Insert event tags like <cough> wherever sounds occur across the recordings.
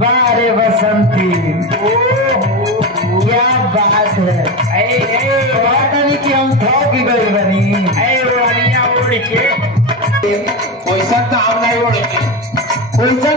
बारे बसंती क्या बात है? बाटनी की हम थोक गई बनी। ए रानिया उड़ के। कोई ऐसा काम नहीं उड़ के कोई सा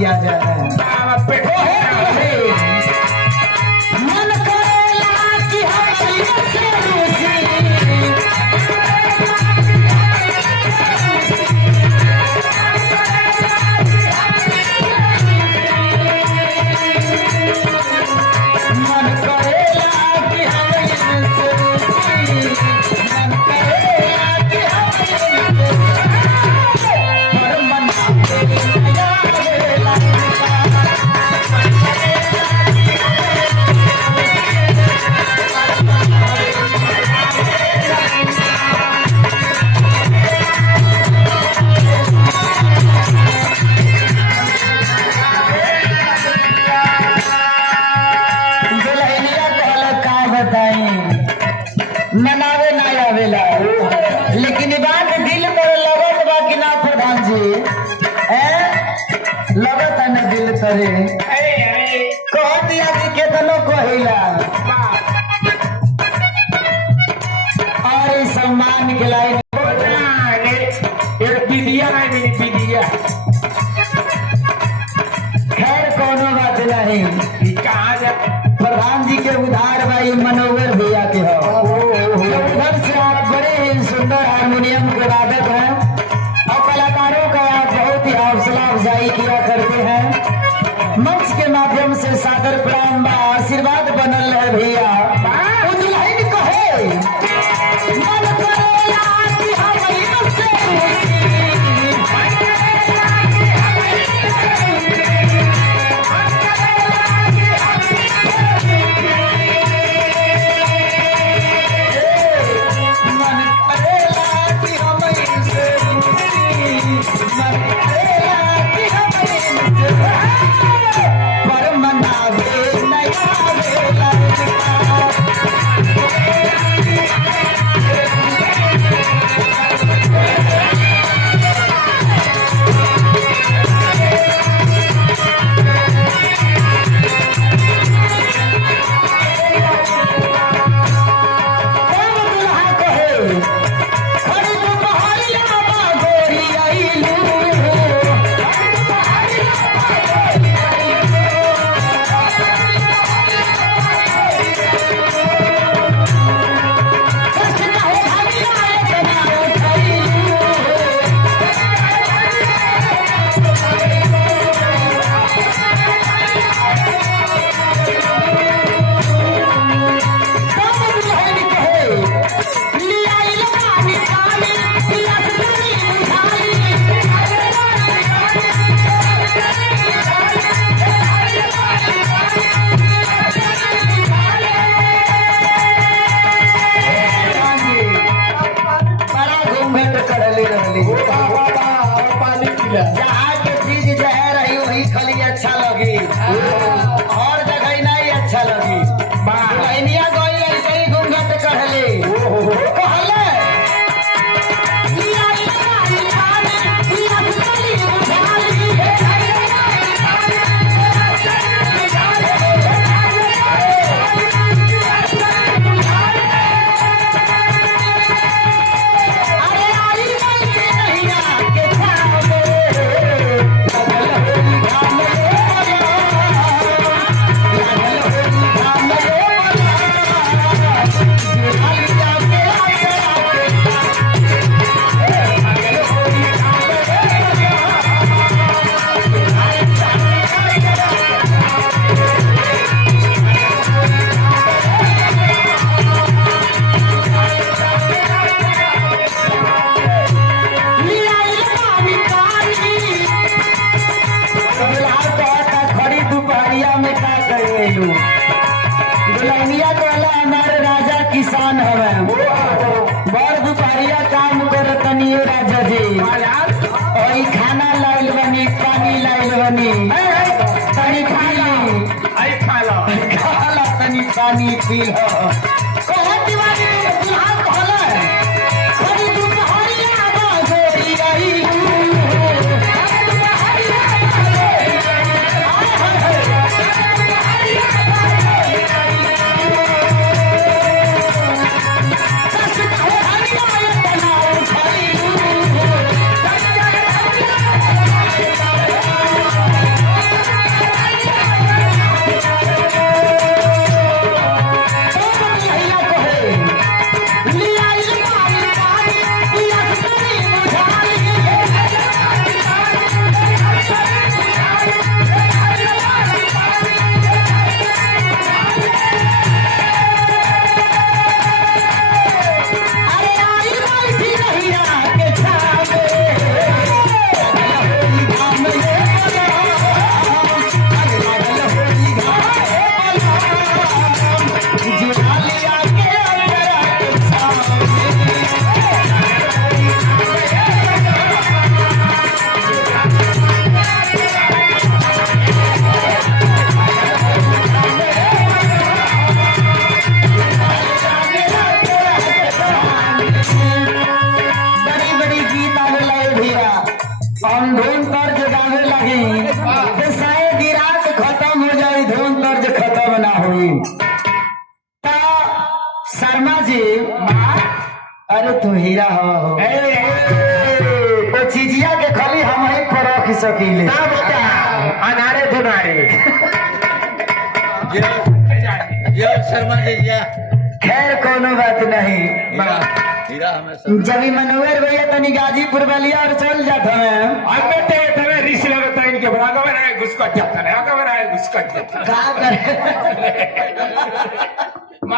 ya, ना आवेला लेकिन बात दिल पर लगत बा कि ना प्रधान जी। ए लगत है ना दिल तरे। कह दिया कि केतनो कहिला राजा जी और खाना लाइल बनी पानी लाइल बनी तनी खा ली खाला तनी पानी ना हुई। तो शर्मा जी अरे तू हीरा हो। तो चीजिया के खाली हम ही पर रख सकीले अनारे धुनारे <laughs> ये शर्मा जी या। खैर कोनो बात नहीं। जबी हीरा जब मनोहर भैया तनी गाजीपुर बलिया और चल जाता है। अबे ते तवे ऋषि लगता है इनके बड़ा में है घुसकट जाता है में है घुसकट जाता है। <laughs>